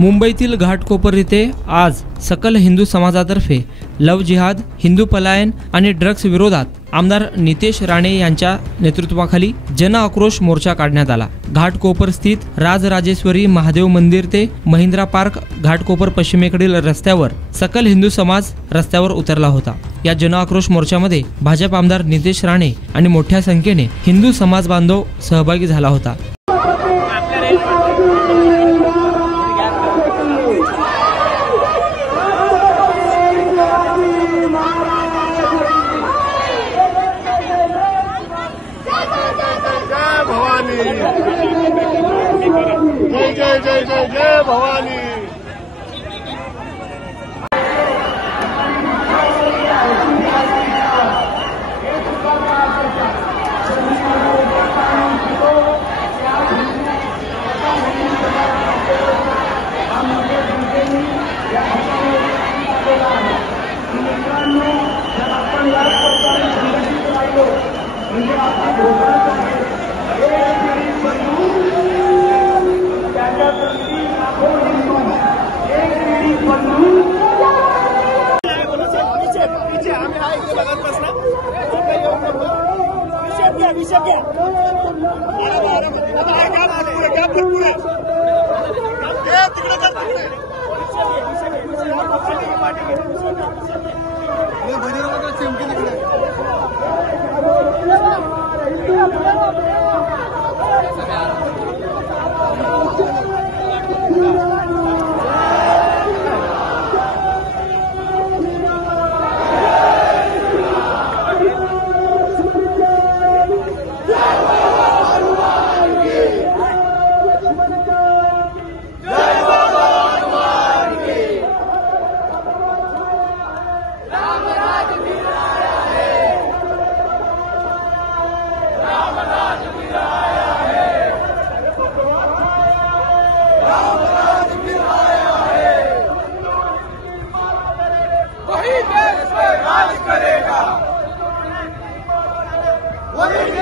मुंबईतील घाटकोपर येथे आज सकल हिंदू समाजातर्फे लव जिहाद, हिंदू पलायन आणि ड्रग्स विरोधात आमदार नितेश राणे यांच्या नेतृत्वाखाली जन आक्रोश मोर्चा काढण्यात आला। घाटकोपर स्थित राजराजेश्वरी महादेव मंदिर ते महिंद्रा पार्क घाटकोपर पश्चिमेकडील रस्त्यावर सकल हिंदू समाज रस्त्यावर उतरला होता। या जन आक्रोश मोर्चामध्ये भाजप आमदार नितेश राणे आणि मोठ्या संख्येने हिंदू समाज बांधव सहभागी झाला होता। जय जय जय जय भवानी। वही देश पे राज करेगा, वही